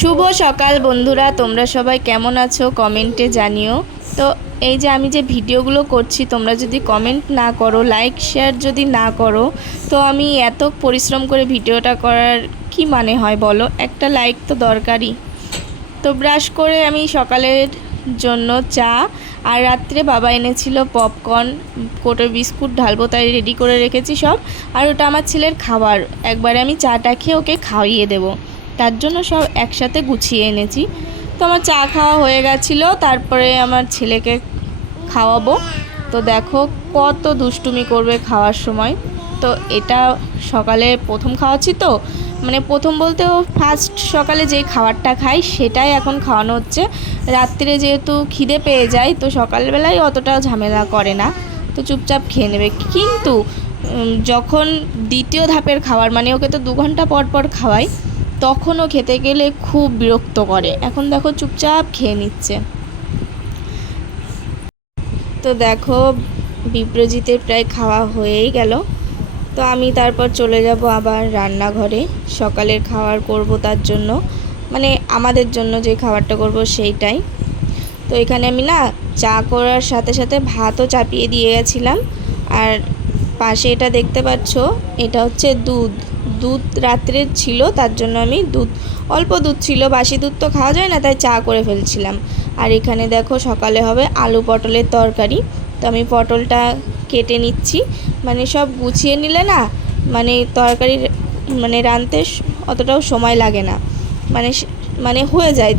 শুভ সকাল বন্ধুরা, তোমরা সবাই কেমন আছো কমেন্টে জানিও। তো এই যে আমি যে ভিডিওগুলো করছি, তোমরা যদি কমেন্ট না করো, লাইক শেয়ার যদি না করো, তো আমি এত পরিশ্রম করে ভিডিওটা করার কি মানে হয় বলো? একটা লাইক তো দরকারই। তো ব্রাশ করে আমি সকালের জন্য চা, আর রাত্রে বাবা এনেছিল পপকর্ন, কোটো বিস্কুট ঢালবো তাই রেডি করে রেখেছি সব। আর ওটা আমার ছেলের খাবার, একবারে আমি চাটা খেয়ে ওকে খাইয়ে দেবো, তার জন্য সব একসাথে গুছিয়ে এনেছি। তো আমার চা খাওয়া হয়ে গেছিলো, তারপরে আমার ছেলেকে খাওয়াবো। তো দেখো কত দুষ্টুমি করবে খাওয়ার সময়। তো এটা সকালে প্রথম খাওয়াচ্ছি, তো মানে প্রথম বলতে ও ফার্স্ট সকালে যেই খাবারটা খাই সেটাই এখন খাওয়ানো হচ্ছে। রাত্রে যেহেতু খিদে পেয়ে যায়, তো সকালবেলায় অতটা ঝামেলা করে না, তো চুপচাপ খেয়ে নেবে। কিন্তু যখন দ্বিতীয় ধাপের খাবার, মানে ওকে তো 2 ঘন্টা পর পর খাওয়াই, তখনও খেতে গেলে খুব বিরক্ত করে। এখন দেখো চুপচাপ খেয়ে নিচ্ছে। তো দেখো বিপ্রজিতের প্রায় খাওয়া হয়েই গেল। তো আমি তারপর চলে যাব আবার রান্নাঘরে, সকালের খাবার করব, তার জন্য মানে আমাদের জন্য যে খাবারটা করব সেইটাই। তো এখানে আমি না চা করার সাথে সাথে ভাতও চাপিয়ে দিয়ে গেছিলাম। আর পাশে এটা দেখতে পাচ্ছ, এটা হচ্ছে দুধ। দুধ রাত্রের ছিল, তার জন্য আমি দুধ, অল্প দুধ ছিল, বাসি দুধ তো খাওয়া যায় না, তাই চা করে ফেলছিলাম। আর এখানে দেখো সকালে হবে আলু পটলের তরকারি। তো আমি পটলটা কেটে নিচ্ছি, মানে সব গুছিয়ে নিলে না, মানে তরকারি মানে রাঁধতে অতটাও সময় লাগে না, মানে মানে হয়ে যায়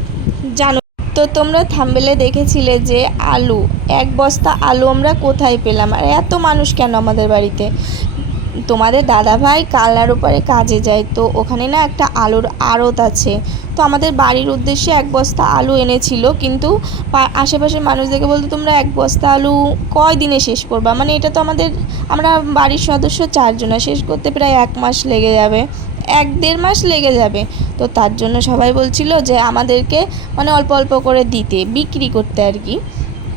জানো। তো তোমরা থাম্বনেলে দেখেছিলে যে আলু, 1 বস্তা আলু আমরা কোথায় পেলাম, আর এত মানুষ কেন আমাদের বাড়িতে? তোমাদের দাদাভাই কালনার উপরে কাজে যায়, তো ওখানে না একটা আলুর আড়ত আছে। তো আমাদের বাড়ির উদ্দেশ্যে 1 বস্তা আলু এনেছিল, কিন্তু আশেপাশের মানুষদেরকে বলতে, তোমরা 1 বস্তা আলু কয় দিনে শেষ করবা? মানে এটা তো আমাদের, আমরা বাড়ির সদস্য 4 জনা, শেষ করতে প্রায় 1 মাস লেগে যাবে, 1-1.5 মাস লেগে যাবে। তো তার জন্য সবাই বলছিল যে আমাদেরকে মানে অল্প অল্প করে দিতে, বিক্রি করতে আর কি।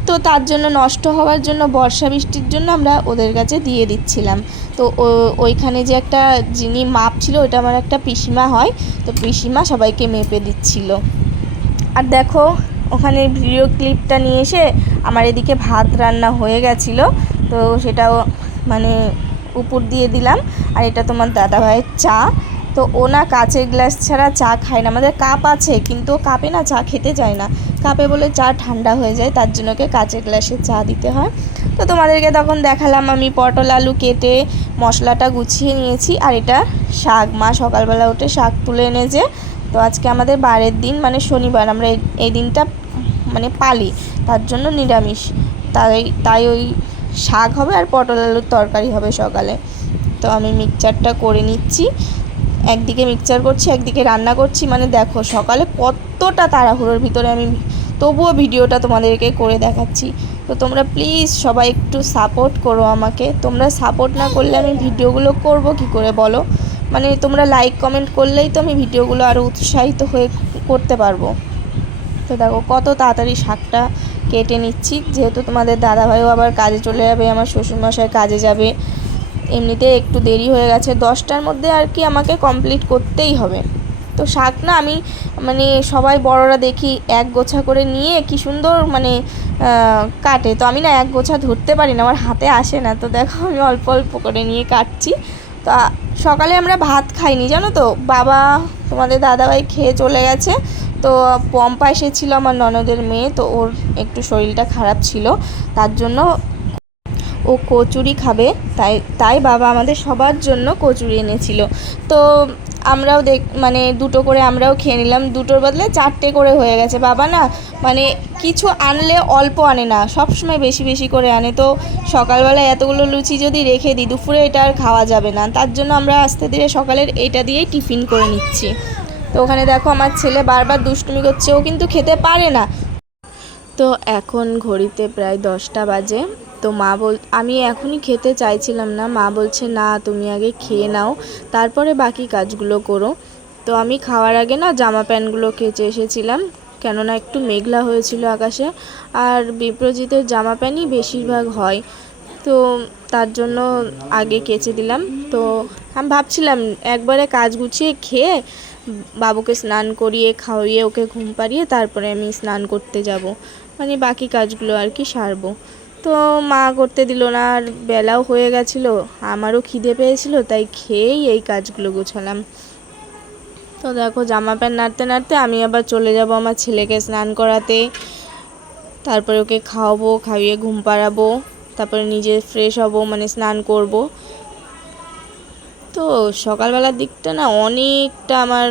তো তার জন্য নষ্ট হওয়ার জন্য, বর্ষা বৃষ্টির জন্য আমরা ওদের কাছে দিয়ে দিচ্ছিলাম। তো ওইখানে যে একটা যিনি মাপ ছিল, ওইটা আমার একটা পিসিমা হয়, তো পিসিমা সবাইকে মেপে দিচ্ছিল। আর দেখো ওখানে ভিডিও ক্লিপটা নিয়ে এসে আমার এদিকে ভাত রান্না হয়ে গেছিলো, তো সেটাও মানে উপর দিয়ে দিলাম। আর এটা তোমার দাদাভাইয়ের চা। তো ও না কাচের গ্লাস ছাড়া চা খায় না, আমাদের কাপ আছে কিন্তু কাপে না চা খেতে চায় না, কাপে বলে চা ঠান্ডা হয়ে যায়, তার জন্য ওকে কাচের গ্লাসে চা দিতে হয়। তো তোমাদেরকে তখন দেখালাম আমি পটল আলু কেটে মশলাটা গুছিয়ে নিয়েছি। আর এটা শাক, মা সকালবেলা উঠে শাক তুলে এনেছে। তো আজকে আমাদের বারের দিন, মানে শনিবার, আমরা এই দিনটা মানে পালি, তার জন্য নিরামিষ। তাই ওই শাক হবে আর পটল আলুর তরকারি হবে সকালে। তো আমি মিক্সচারটা করে নিচ্ছি, একদিকে মিক্সচার করছি একদিকে রান্না করছি। মানে দেখো সকালে কতটা তাড়াহুড়োর ভিতরে আমি তবুও ভিডিওটা তোমাদেরকে করে দেখাচ্ছি। তো তোমরা প্লিজ সবাই একটু সাপোর্ট করো আমাকে, তোমরা সাপোর্ট না করলে আমি ভিডিওগুলো করব কি করে বলো? মানে তোমরা লাইক কমেন্ট করলেই তো আমি ভিডিওগুলো আরও উৎসাহিত হয়ে করতে পারবো। তো দেখো কত তাড়াতাড়ি শাকটা কেটে নিচ্ছি, যেহেতু তোমাদের দাদাভাইও আবার কাজে চলে যাবে, আমার শ্বশুরমশাই কাজে যাবে, এমনিতে একটু দেরি হয়ে গেছে, 10টার মধ্যে আর কি আমাকে কমপ্লিট করতেই হবে। তো শাক না আমি মানে সবাই বড়রা দেখি এক গোছা করে নিয়ে কি সুন্দর মানে কাটে, তো আমি না এক গোছা ধরতে পারি না, আমার হাতে আসে না। তো দেখো আমি অল্প অল্প করে নিয়ে কাটছি। তো সকালে আমরা ভাত খাইনি জানো তো, বাবা তোমাদের দাদাভাই খেয়ে চলে গেছে। তো পম্পা এসেছিলো আমার ননদের মেয়ে, তো ওর একটু শরীরটা খারাপ ছিল, তার জন্য ও কচুরি খাবে, তাই তাই বাবা আমাদের সবার জন্য কচুরি এনেছিল। তো আমরাও মানে 2টো করে আমরাও খেয়ে নিলাম, 2টোর বদলে 4টে করে হয়ে গেছে। বাবা না মানে কিছু আনলে অল্প আনে না, সব সময় বেশি বেশি করে আনে। তো সকালবেলায় এতগুলো লুচি যদি রেখে দিই, দুপুরে এটা আর খাওয়া যাবে না, তার জন্য আমরা আস্তে ধীরে সকালের এইটা দিয়েই টিফিন করে নিচ্ছি। তো ওখানে দেখো আমার ছেলে বারবার দুষ্টুমি করছে, ও কিন্তু খেতে পারে না। তো এখন ঘড়িতে প্রায় 10টা বাজে। তো আমি এখনই খেতে চাইছিলাম না, মা বলছে না তুমি আগে খেয়ে নাও, তারপরে বাকি কাজগুলো করো। তো আমি খাওয়ার আগে না জামা প্যান্টগুলো কেচে এসেছিলাম, কেননা একটু মেঘলা হয়েছিল আকাশে, আর বিপ্রজিতের জামা প্যান্টই বেশিরভাগ হয়, তো তার জন্য আগে কেচে দিলাম। তো আমি ভাবছিলাম একবারে কাজ গুছিয়ে খেয়ে বাবুকে স্নান করিয়ে খাওয়িয়ে ওকে ঘুম পাড়িয়ে তারপরে আমি স্নান করতে যাব, মানে বাকি কাজগুলো আর কি সারবো। তো মা করতে দিল না, আর বেলাও হয়ে গেছিলো, আমারও খিদে পেয়েছিল, তাই খেয়েই এই কাজগুলো গোছালাম। তো দেখো জামা প্যান্ট নাড়তে নাড়তে আমি আবার চলে যাব আমার ছেলেকে স্নান করাতে, তারপরে ওকে খাওয়াবো, খাইয়ে ঘুম পাড়াবো, তারপরে নিজে ফ্রেশ হব, মানে স্নান করব। তো সকালবেলার দিকটা না অনেকটা আমার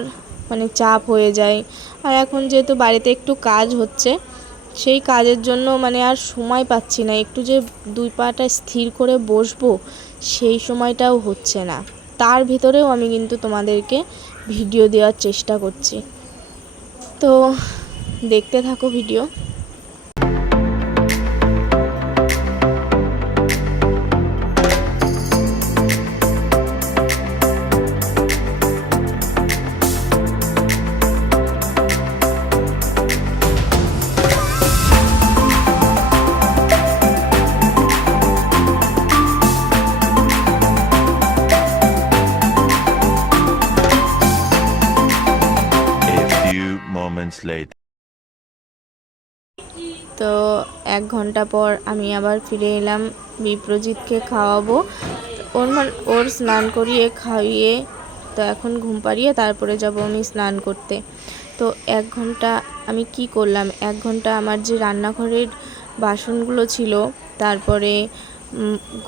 মানে চাপ হয়ে যায়। আর এখন যেহেতু বাড়িতে একটু কাজ হচ্ছে, সেই কাজের জন্য মানে আর সময় পাচ্ছি না, একটু যে দুই পাটা স্থির করে বসবো সেই সময়টাও হচ্ছে না। তার ভিতরেও আমি কিন্তু তোমাদেরকে ভিডিও দেওয়ার চেষ্টা করছি, তো দেখতে থাকো ভিডিও। তো 1 ঘন্টা পর আমি আবার ফিরে এলাম, বিপ্রজিৎকে খাওয়াবো, ওর স্নান করিয়ে খাইয়ে তো এখন ঘুম পাড়িয়ে তারপরে যাব আমি স্নান করতে। তো 1 ঘন্টা আমি কি করলাম, 1 ঘন্টা আমার যে রান্নাঘরের বাসনগুলো ছিল, তারপরে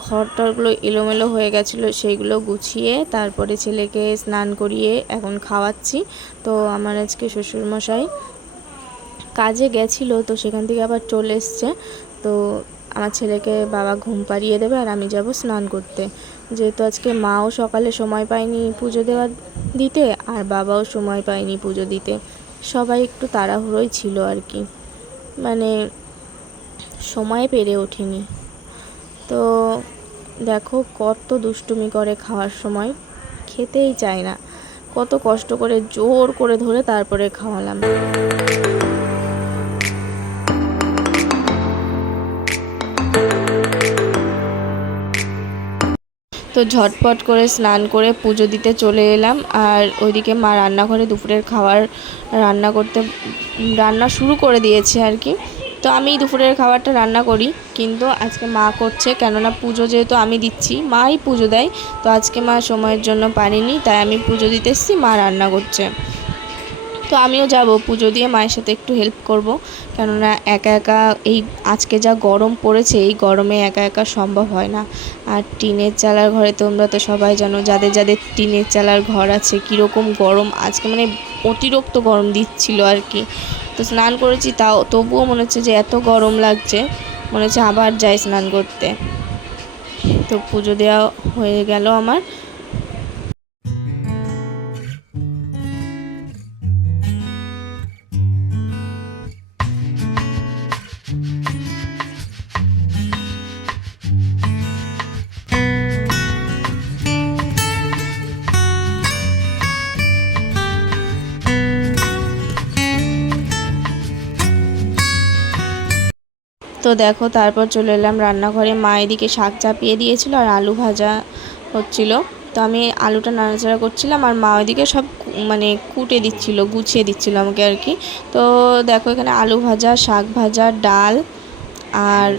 ঘরটরগুলো এলোমেলো হয়ে গেছিলো, সেইগুলো গুছিয়ে তারপরে ছেলেকে স্নান করিয়ে এখন খাওয়াচ্ছি। তো আমার আজকে শ্বশুরমশাই কাজে গেছিলো, তো সেখান থেকে আবার চলে এসছে। তো আমার ছেলেকে বাবা ঘুম পাড়িয়ে দেবে আর আমি যাব স্নান করতে, যেহেতু আজকে মাও সকালে সময় পায়নি পুজো দিতে, আর বাবাও সময় পায়নি পুজো দিতে, সবাই একটু তাড়াহুড়োই ছিল আর কি, মানে সময় পেরে ওঠেনি। তো দেখো কত দুষ্টুমি করে, খাওয়ার সময় খেতেই চায় না, কত কষ্ট করে জোর করে ধরে তারপরে খাওয়ালাম। তো ঝটপট করে স্নান করে পুজো দিতে চলে এলাম, আর ওইদিকে মা রান্নাঘরে দুপুরের খাবার রান্না শুরু করে দিয়েছে আর কি। তো আমি দুপুরের খাবারটা রান্না করি, কিন্তু আজকে মা করছে, কেননা পুজো যেহেতু আমি দিচ্ছি, মাই পুজো দেয়, তো আজকে মা সময়ের জন্য পারিনি, তাই আমি পুজো দিতে এসেছি, মা রান্না করছে। তো আমিও যাব পুজো দিয়ে মায়ের সাথে একটু হেল্প করব, কেননা একা একা এই আজকে যা গরম পড়েছে, এই গরমে একা একা সম্ভব হয় না। আর টিনের চালার ঘরে তোমরা তো সবাই জানো, যাদের যাদের টিনের চালার ঘর আছে, কীরকম গরম আজকে, মানে অতিরিক্ত গরম দিচ্ছিল আর কি। তো স্নান করেছি, তবুও মনে হচ্ছে যে এত গরম লাগছে, মনে হচ্ছে আবার যাই স্নান করতে। তো পুজো দেওয়া হয়ে গেল আমার। তো দেখো তারপর চলে এলাম রান্নাঘরে, মা এদিকে শাক চাপিয়ে দিয়েছিল আর আলু ভাজা হচ্ছিল। তো আমি আলুটা নাড়াচাড়া করছিলাম, আর মা ওইদিকে সব মানে কুটে দিচ্ছিল, গুছিয়ে দিচ্ছিল আমাকে আর কি। তো দেখো এখানে আলু ভাজা, শাক ভাজা, ডাল আর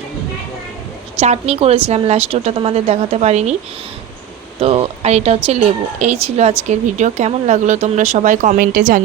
চাটনি করেছিলাম লাস্টে, ওটা তোমাদের দেখাতে পারিনি। তো আর এটা হচ্ছে লেবু। এই ছিল আজকের ভিডিও, কেমন লাগলো তোমরা সবাই কমেন্টে জানিও।